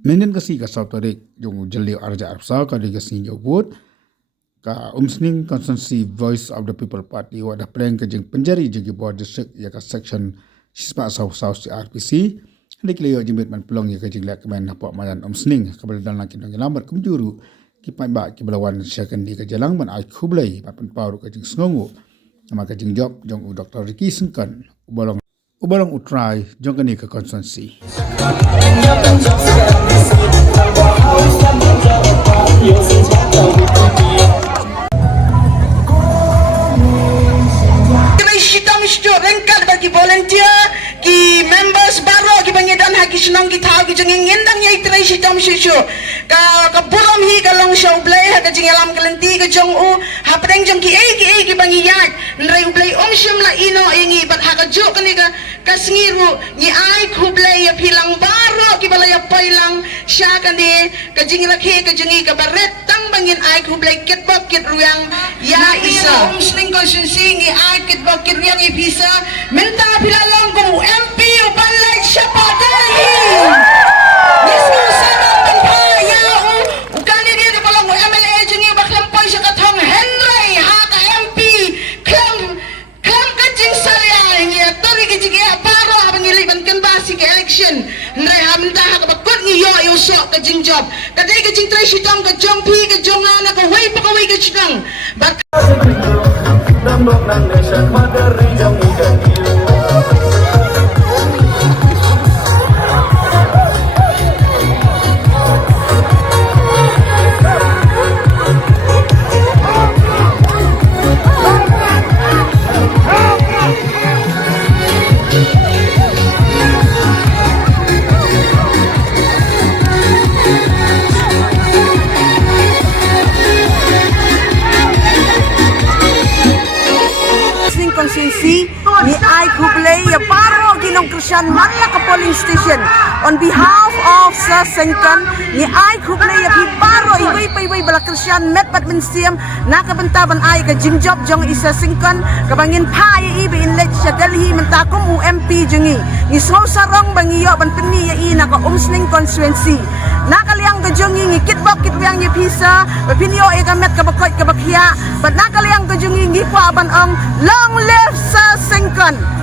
Menen kasi ka South Tarik yung jeli arja arsa ka di kasi jawut ka umsning constituency Voice of the People Party wada prank ka jeng penjari jegi board district ya ka section sispa South RPC hindi kiliyo jimbit man pelong ya ka jeng lek man napok mayan umsning kabaldal na kinong lambat kumjuru kipai ba kibalawan second di ka jalang man ai khublai papan paru ka jeng sngongu nama ka jeng job jong Dr. Ricky Sengkan ubalong utrai jong kani ka constituency. Rengkat bagi volunteer ki members baru ki bangedan haki senang ki tahu ki jenging ngendang yai trai sitam sisu ka buram hi ka long show blay ha ka jingalam kelenti ka jong u ha pedeng jong ki ki bangi yat nrai blay shim la ino ingi bat ha ka juk ni ka sengiru ni ai ku blay ya pilang baru ki balaya pailang sya ka ni ka jingrakhe ka jengi ka baret tang bangin ai ku blay ket bokit ruyang ya isa sling ko sinsi ni ai ket bokit ruyang bisa minta pilalong kung MP balik siya pa dahil mismo sarang bampaya ukani dia na palang MLA dyan yung baklampay siya katong Henry haka MP klam kajing salya niya tori kajing iya paro habang iliban kan basi ka election Henry haminta haka bakot niyo yung sok kajing job kaday kajing try sitong kajong pi kajong anak kaway pa kaway kajing Nambok ng nation, madari jang ikan konstituensi ni ai kublay ya paro ginong Christian manla ka polling station on behalf of Sir Sengkan ni ai kublay ya paro iway bala Christian met pat minsiam nakabentaban ai ka jingjob jong isa Sengkan kabangin pa ibe inlet sa Delhi mentakom UMP jengi ni sarong bangiyo ban peni ya ina ka umsning constituency nakaliang ka jongi ngikit bokit yang ya pisa bapinyo e ka met ka bakot ka bakya bat nakaliang ka jongi ngipo aban ang long live Sir Sengkan.